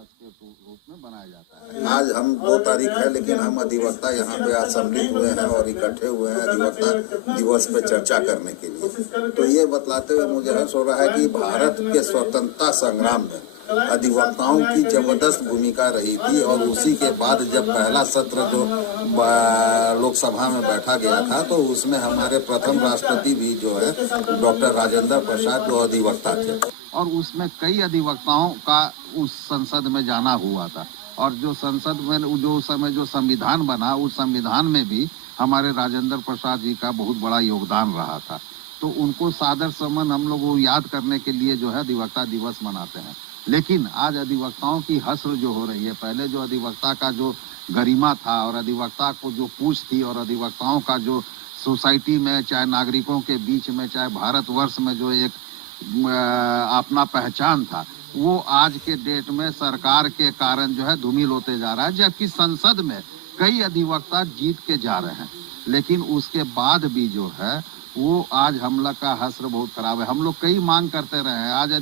दिवस के रूप में बनाया जाता है। आज हम 2 तारीख है, लेकिन हम अधिवक्ता यहाँ पे आज सम्मिलित हुए हैं और इकट्ठे हुए हैं अधिवक्ता दिवस पे चर्चा करने के लिए। तो ये बतलाते हुए मुझे हर्ष हो रहा है कि भारत के स्वतंत्रता संग्राम में अधिवक्ताओं की जबरदस्त भूमिका रही थी और उसी के बाद जब पहला सत्र जो लोकसभा में बैठा गया था तो उसमें हमारे प्रथम राष्ट्रपति भी जो है डॉक्टर राजेंद्र प्रसाद जो अधिवक्ता थे और उसमें कई अधिवक्ताओं का उस संसद में जाना हुआ था और जो संसद में जो उस समय जो संविधान बना उस संविधान में भी हमारे राजेंद्र प्रसाद जी का बहुत बड़ा योगदान रहा था। तो उनको सादर सम्मान हम लोग याद करने के लिए जो है अधिवक्ता दिवस मनाते हैं। लेकिन आज अधिवक्ताओं की हस्र जो हो रही है, पहले जो अधिवक्ता का जो गरिमा था और अधिवक्ता को जो पूछ थी और अधिवक्ताओं का जो सोसाइटी में चाहे नागरिकों के बीच में चाहे भारतवर्ष में जो एक अपना पहचान था, वो आज के डेट में सरकार के कारण जो है धूमिल होते जा रहा है। जबकि संसद में कई अधिवक्ता जीत के जा रहे हैं, लेकिन उसके बाद भी जो है वो आज हम लोग का हस्र बहुत खराब है। हम लोग कई मांग करते रहे हैं। आज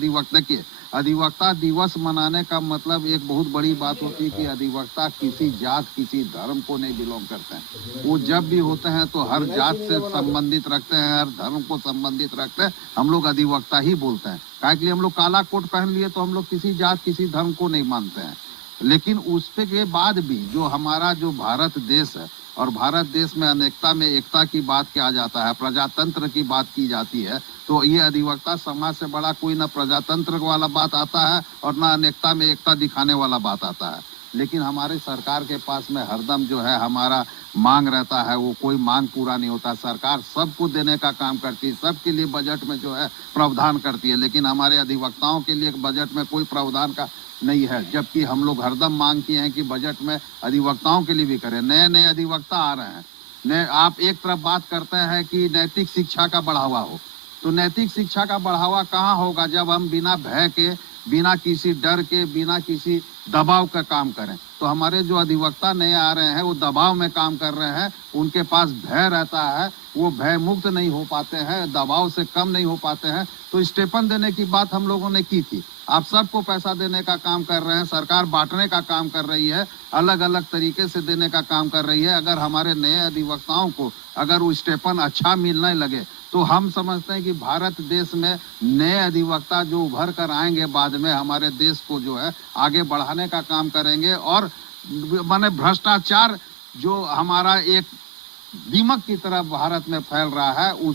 अधिवक्ता दिवस मनाने का मतलब एक बहुत बड़ी बात होती है कि अधिवक्ता किसी जात किसी धर्म को नहीं बिलोंग करते हैं। वो जब भी होते हैं तो हर जात से संबंधित रखते हैं, हर धर्म को संबंधित रखते हैं। हम लोग अधिवक्ता ही बोलते हैं, काहे के लिए हम लोग काला कोट पहन लिए तो हम लोग किसी जात किसी धर्म को नहीं मानते हैं। लेकिन उसके के बाद भी जो हमारा जो भारत देश है और भारत देश में अनेकता में एकता की बात किया जाता है, प्रजातंत्र की बात की जाती है, तो ये अधिवक्ता समाज से बड़ा कोई ना प्रजातंत्र वाला बात आता है और ना अनेकता में एकता दिखाने वाला बात आता है। लेकिन हमारे सरकार के पास में हरदम जो है हमारा मांग रहता है, वो कोई मांग पूरा नहीं होता। सरकार सबको देने का काम करती है, सबके लिए बजट में जो है प्रावधान करती है, लेकिन हमारे अधिवक्ताओं के लिए बजट में कोई प्रावधान का नहीं है। जबकि हम लोग हरदम मांग किए हैं कि बजट में अधिवक्ताओं के लिए भी करें। नए नए अधिवक्ता आ रहे हैं। आप एक तरफ बात करते हैं कि नैतिक शिक्षा का बढ़ावा हो, तो नैतिक शिक्षा का बढ़ावा कहाँ होगा जब हम बिना भय के, बिना किसी डर के, बिना किसी दबाव का काम करें। तो हमारे जो अधिवक्ता नए आ रहे हैं वो दबाव में काम कर रहे हैं, उनके पास भय रहता है, वो भय मुक्त नहीं हो पाते हैं, दबाव से कम नहीं हो पाते हैं। तो स्टेपन देने की बात हम लोगों ने की थी। आप सबको पैसा देने का काम कर रहे हैं, सरकार बांटने का काम कर रही है, अलग अलग तरीके से देने का काम कर रही है। अगर हमारे नए अधिवक्ताओं को अगर वो स्टेपन अच्छा मिलने लगे तो हम समझते हैं कि भारत देश में नए अधिवक्ता जो उभर कर आएंगे बाद में हमारे देश को जो है आगे बढ़ाने का काम करेंगे। और माने भ्रष्टाचार जो हमारा एक दीमक की तरह भारत में फैल रहा है उसको